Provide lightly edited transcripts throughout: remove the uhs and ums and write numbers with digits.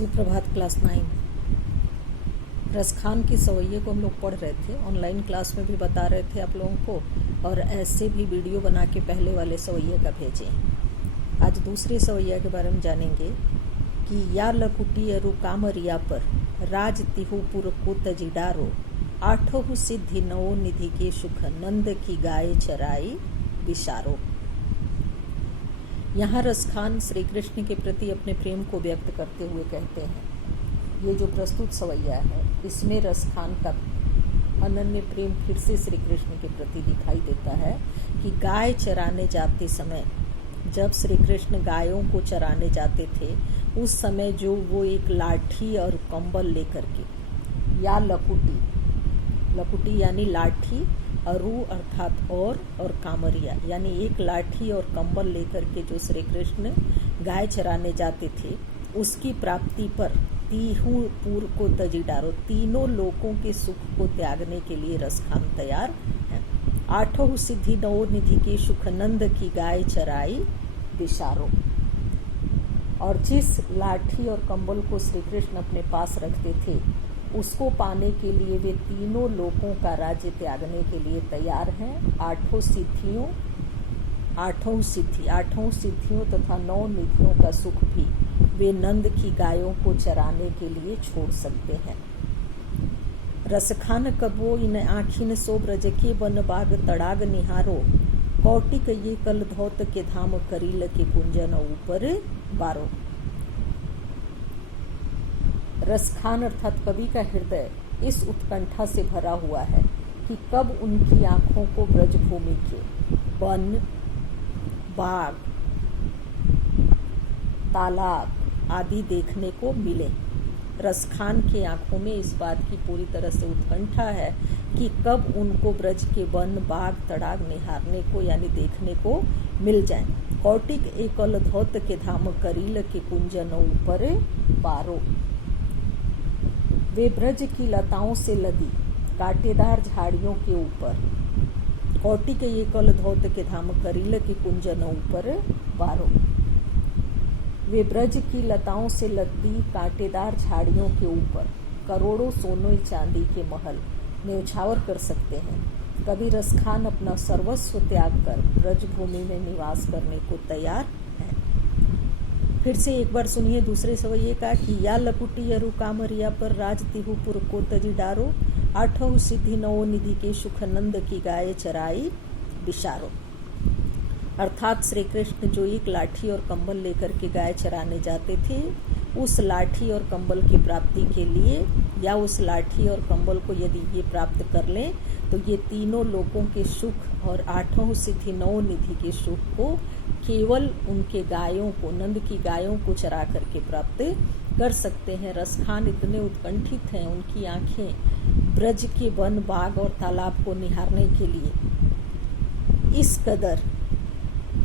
सुप्रभात क्लास 9। रसखान की सवैये को हम लोग पढ़ रहे थे, ऑनलाइन क्लास में भी बता रहे थे आप लोगों को, और ऐसे भी वीडियो बना के पहले वाले सवैये का भेजे। आज दूसरी सवैया के बारे में जानेंगे कि या लकुटी अरु कामरिया पर राज तिहुपुर को तजिडारो, आठों सिद्धि नवो निधि के सुख, नंद की गाय चराई विशारो। यहाँ रसखान श्री कृष्ण के प्रति अपने प्रेम को व्यक्त करते हुए कहते हैं, ये जो प्रस्तुत सवैया है इसमें रसखान का अनन्य प्रेम फिर से श्री कृष्ण के प्रति दिखाई देता है कि गाय चराने जाते समय, जब श्री कृष्ण गायों को चराने जाते थे उस समय जो वो एक लाठी और कंबल लेकर के, या लकुटी यानी लाठी, अरु अर्थात और कामरिया यानी एक लाठी और कंबल लेकर के जो श्री कृष्ण गाय चराने जाते थे, उसकी प्राप्ति पर तीहू पूर को तजिडारो, तीनों लोकों के सुख को त्यागने के लिए रसखान तैयार है। आठों सिद्धि नवो निधि के सुख, नंद की गाय चराई विशारो। और जिस लाठी और कंबल को श्री कृष्ण अपने पास रखते थे उसको पाने के लिए वे तीनों लोकों का राज्य त्यागने के लिए तैयार हैं। आठों सिद्धियों तथा 9 निधियों का सुख भी वे नंद की गायों को चराने के लिए छोड़ सकते हैं। रसखान कबो इन आखिन सो ब्रज के वन बाग तड़ाग निहारो, कौटिक ये कल धौत के धाम करील के कुंजन ऊपर बारो। रसखान अर्थात कवि का हृदय इस उत्कंठा से भरा हुआ है कि कब उनकी आंखों को ब्रजभूमि के वन, बाग, तालाब आदि देखने को मिले। रसखान के आंखों में इस बात की पूरी तरह से उत्कंठा है कि कब उनको ब्रज के वन, बाग, तड़ाग निहारने को यानी देखने को मिल जाए। कौटिक एकल धौत के धाम करील के कुंजन ऊपर पारो। वे ब्रज की लताओं से लदी कांटेदार झाड़ियों के ऊपर, कौटिक एकल धौत के धाम करील के कुंजन ऊपर बारो। वे ब्रज की लताओं से लदी कांटेदार झाड़ियों के ऊपर करोड़ों सोने चांदी के महल न्यौछावर कर सकते हैं। कभी रसखान अपना सर्वस्व त्याग कर ब्रजभूमि में निवास करने को तैयार है। फिर से एक बार सुनिए दूसरे सवैये का कि या लकुटी अरु कामरिया पर राज तिहुपुर को तजिडारो, आठों सिद्धि नवो निधि के सुख, नंद की गाय चराई विशारो। अर्थात श्री कृष्ण जो एक लाठी और कंबल लेकर के गाय चराने जाते थे, उस लाठी और कंबल की प्राप्ति के लिए या उस लाठी और कंबल को यदि ये प्राप्त कर लें तो ये तीनों लोगों के सुख और आठों सिद्धि नौ निधि के सुख को केवल उनके गायों को, नंद की गायों को चरा करके प्राप्त कर सकते हैं। रसखान इतने उत्कंठित हैं, उनकी आंखें ब्रज के वन, बाग और तालाब को निहारने के लिए इस कदर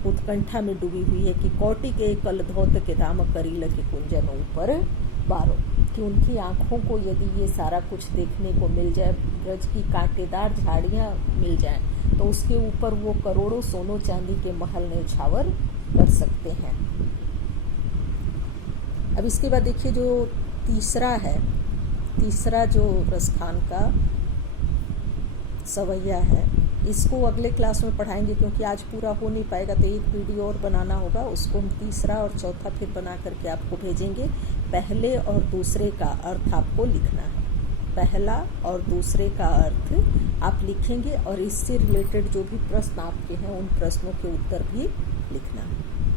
उत्कंठा में डूबी हुई है कि कौटि के कल धौत के धाम करील के कुंजन ऊपर बारो, कि उनकी आंखों को यदि ये सारा कुछ देखने को मिल जाए, ब्रज की कांटेदार झाड़ियां मिल जाएं, तो उसके ऊपर वो करोड़ों सोनों चांदी के महल न्यौछावर कर सकते हैं। अब इसके बाद देखिए जो तीसरा जो रसखान का सवैया है, इसको अगले क्लास में पढ़ाएंगे क्योंकि आज पूरा हो नहीं पाएगा, तो एक वीडियो और बनाना होगा, उसको हम तीसरा और चौथा फिर बना करके आपको भेजेंगे। पहले और दूसरे का अर्थ आपको लिखना है, पहला और दूसरे का अर्थ आप लिखेंगे और इससे रिलेटेड जो भी प्रश्न आपके हैं उन प्रश्नों के उत्तर भी लिखना है।